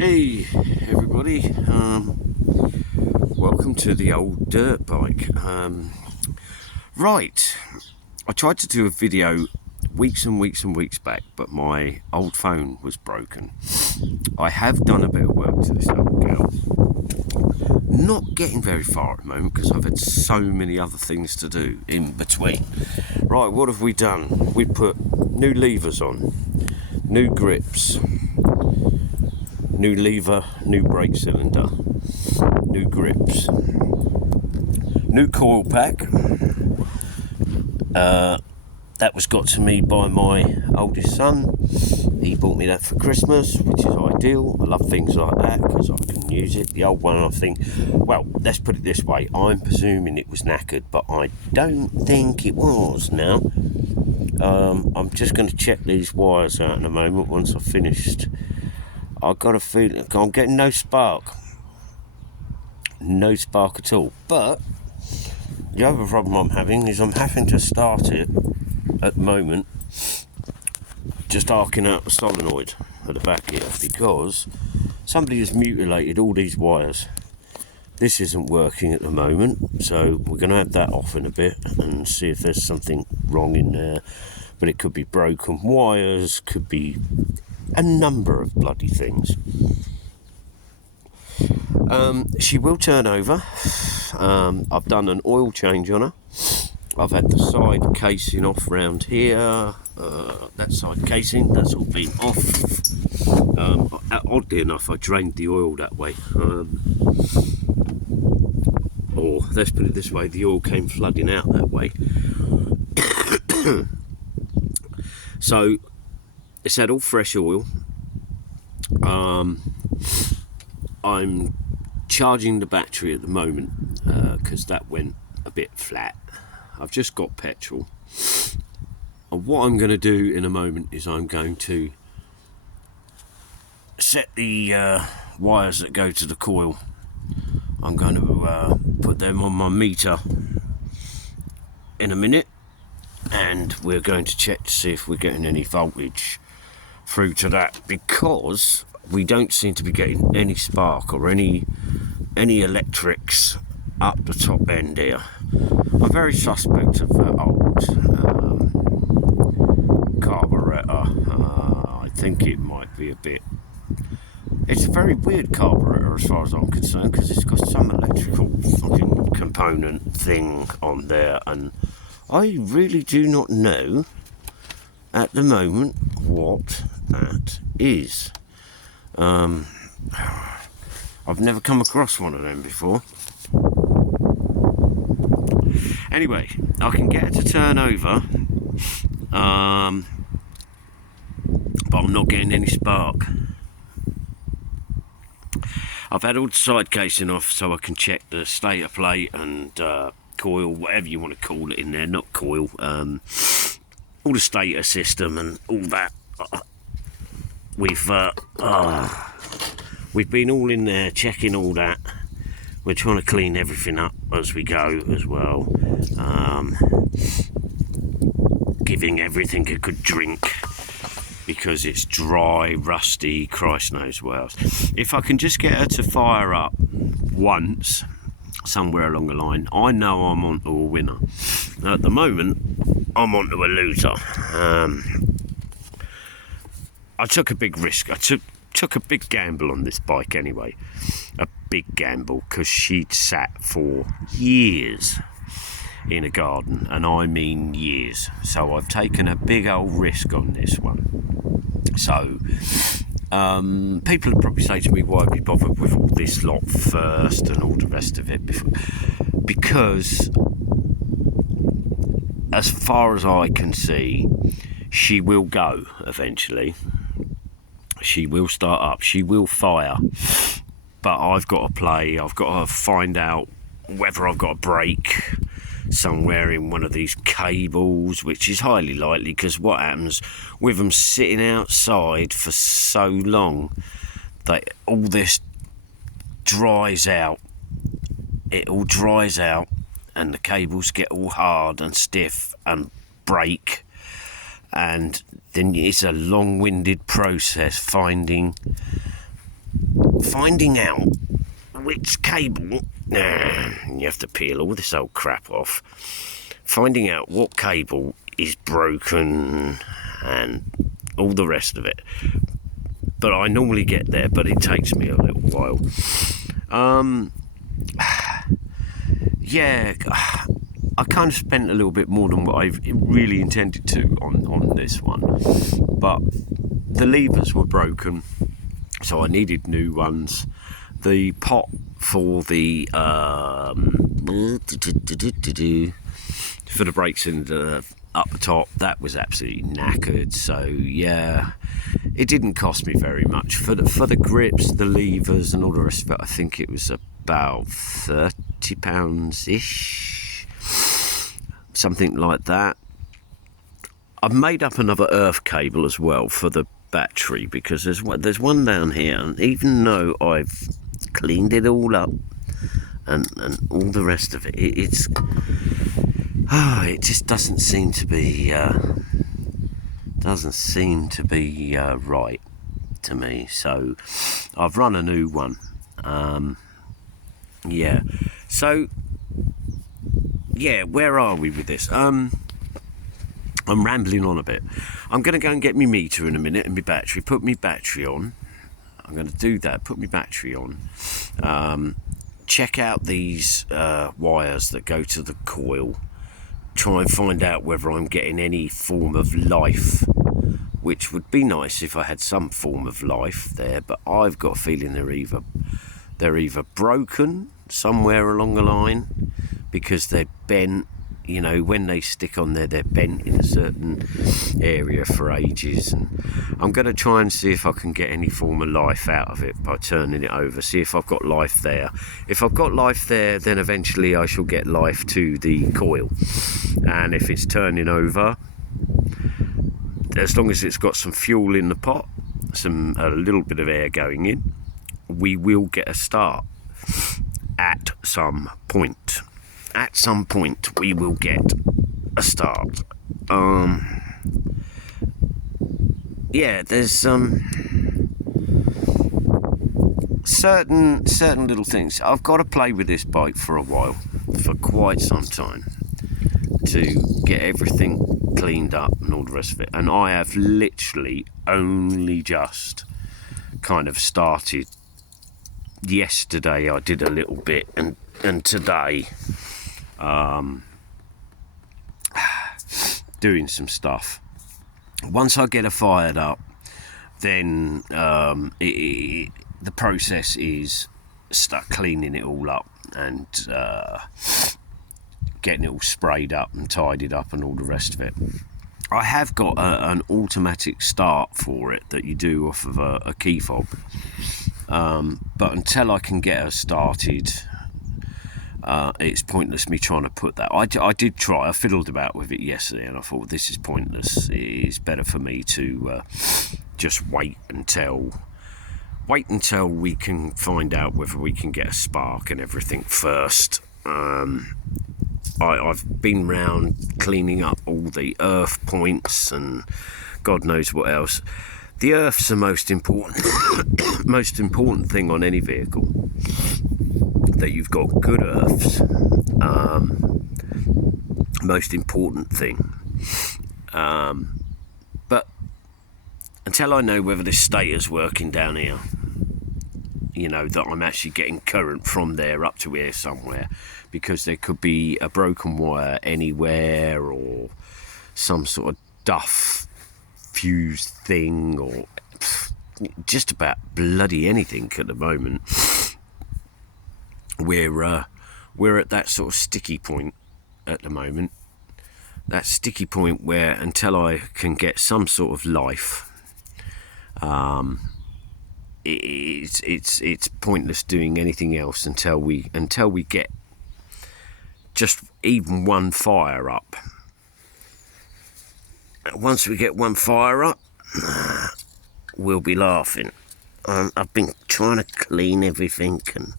Hey everybody, welcome to the old dirt bike. Right, I tried to do a video weeks and weeks back, but my old phone was broken. I have done a bit of work to this old girl. Not getting very far at the moment because I've had so many other things to do in between. Right, what have we done? We put new levers on, new grips, new lever, new brake cylinder, new grips, new coil pack. That was got to me by my oldest son. He bought me that for Christmas, which is ideal. I love things like that because I can use it. The old one, I think, well, let's put it this way. I'm presuming it was knackered, but I don't think it was now. I'm just going to check these wires out in a moment once I've finished. I've got a feeling I'm getting no spark at all. But the other problem I'm having is I'm having to start it at the moment just arcing out the solenoid at the back here because somebody has mutilated all these wires. This isn't working at the moment, so we're going to have that off in a bit and see if there's something wrong in there. But it could be broken wires, could be a number of bloody things. She will turn over. I've done an oil change on her. I've had the side casing off round here. That side casing, that's all been off. Oddly enough, I drained the oil that way. Or let's put it this way, the oil came flooding out that way. So it's had all fresh oil. I'm charging the battery at the moment because that went a bit flat. I've just got petrol. And what I'm going to do in a moment is I'm going to set the wires that go to the coil. I'm going to put them on my meter in a minute, and we're going to check to see if we're getting any voltage through to that, because we don't seem to be getting any spark or any electrics up the top end here. I'm very suspect of the old carburetor. I think it might be a bit. It's a very weird carburetor as far as I'm concerned, because it's got some electrical fucking component thing on there, and I really do not know at the moment what that is. I've never come across one of them before. Anyway, I can get her to turn over, but I'm not getting any spark. I've had all the side casing off so I can check the stator plate and coil, whatever you want to call it in there, not coil, all the stator system and all that. We've been all in there checking all that. We're trying to clean everything up as we go as well, giving everything a good drink because it's dry, rusty, Christ knows what else. If I can just get her to fire up once somewhere along the line, I know I'm onto a winner. At the moment, I'm onto a loser. I took a big risk. I took a big gamble on this bike anyway. A big gamble, because she'd sat for years in a garden, and I mean years. So I've taken a big old risk on this one. So people would probably say to me, why be bothered with all this lot first and all the rest of it before? Because as far as I can see, she will go eventually. She will start up, she will fire, but I've got to play. I've got to find out whether I've got a break somewhere in one of these cables, which is highly likely, because what happens with them sitting outside for so long, that all this dries out. It all dries out and the cables get all hard and stiff and break, and then it's a long-winded process finding finding out which cable, you have to peel all this old crap off, finding out what cable is broken and all the rest of it. But I normally get there, but it takes me a little while. Yeah, I kind of spent a little bit more than what I really intended to on this one, but the levers were broken, so I needed new ones. The pot for the brakes in the up the top, that was absolutely knackered. So yeah, it didn't cost me very much for the grips, the levers, and all the rest of it. I think it was about £30 ish, something like that. I've made up another earth cable as well for the battery, because there's one down here, and even though I've cleaned it all up and all the rest of it, it just doesn't seem to be right to me. So I've run a new one. Yeah. So yeah, where are we with this? I'm rambling on a bit. I'm going to go and get my meter in a minute and my battery. Put my battery on. I'm going to do that. Put my battery on. Check out these wires that go to the coil. Try and find out whether I'm getting any form of life, which would be nice if I had some form of life there. But I've got a feeling they're either broken somewhere along the line, because they're bent. You know, when they stick on there, they're bent in a certain area for ages. And I'm going to try and see if I can get any form of life out of it by turning it over, see if I've got life there. If I've got life there, then eventually I shall get life to the coil. And if it's turning over, as long as it's got some fuel in the pot, a little bit of air going in, we will get a start at some point. At some point we will get a start. Yeah, there's certain little things. I've got to play with this bike for a while, for quite some time, to get everything cleaned up and all the rest of it. And I have literally only just kind of started. Yesterday I did a little bit, and today doing some stuff. Once I get it fired up, then the process is start cleaning it all up and getting it all sprayed up and tidied up and all the rest of it. I have got an automatic start for it that you do off of a key fob, but until I can get her started, it's pointless me trying to put that. I did try. I fiddled about with it yesterday, and I thought, this is pointless. It's better for me to just wait until we can find out whether we can get a spark and everything first. I've been round cleaning up all the earth points and God knows what else. The earth's the most important thing on any vehicle, that you've got good earths. Most important thing. But until I know whether this stator's working down here, you know, that I'm actually getting current from there up to here somewhere, because there could be a broken wire anywhere, or some sort of duff fuse thing, or just about bloody anything at the moment. We're at that sort of sticky point at the moment. That sticky point where, until I can get some sort of life, it's pointless doing anything else until we get just even one fire up. Once we get one fire up, we'll be laughing. I've been trying to clean everything, and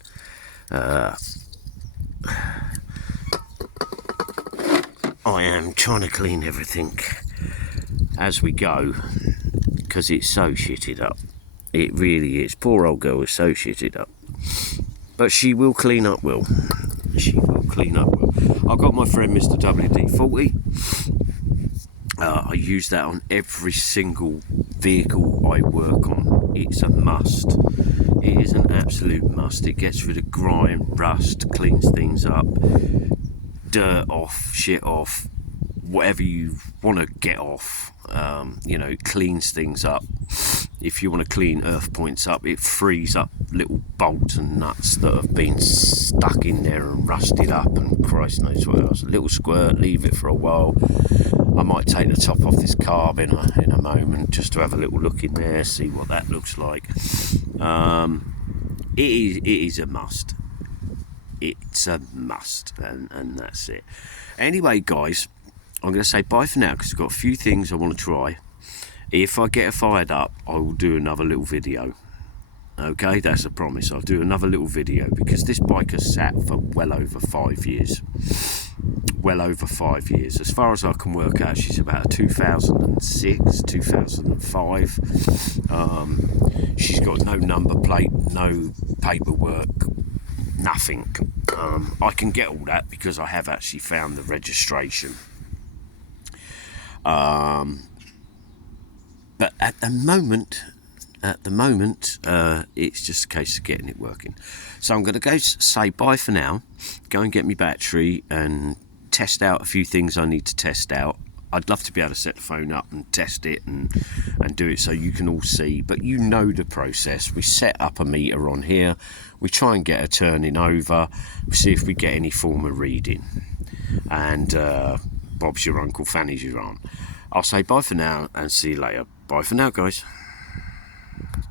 I am trying to clean everything as we go, because it's so shitted up. It really is. Poor old girl is so shitted up. But she will clean up well. She will clean up well. I've got my friend Mr. WD-40. I use that on every single vehicle I work on. It's a must. It is an absolute must. It gets rid of grime, rust, cleans things up, dirt off, shit off, whatever you want to get off. You know, it cleans things up. If you want to clean earth points up, it frees up little bolts and nuts that have been stuck in there and rusted up, and Christ knows what else. A little squirt, leave it for a while. I might take the top off this carb in a moment just to have a little look in there, see what that looks like. It is a must. It's a must, and that's it. Anyway, guys, I'm going to say bye for now because I've got a few things I want to try. If I get fired up, I will do another little video. Okay, that's a promise. I'll do another little video because this bike has sat for well over 5 years. Well over 5 years. As far as I can work out, she's about 2006, 2005. She's got no number plate, no paperwork, nothing. I can get all that because I have actually found the registration. But at the moment, it's just a case of getting it working. So I'm going to go say bye for now, go and get my battery and test out a few things I need to test out. I'd love to be able to set the phone up and test it and do it so you can all see, but you know the process. We set up a meter on here, we try and get her turning over, we see if we get any form of reading, and Bob's your uncle, Fanny's your aunt. I'll say bye for now and see you later. Bye for now, guys.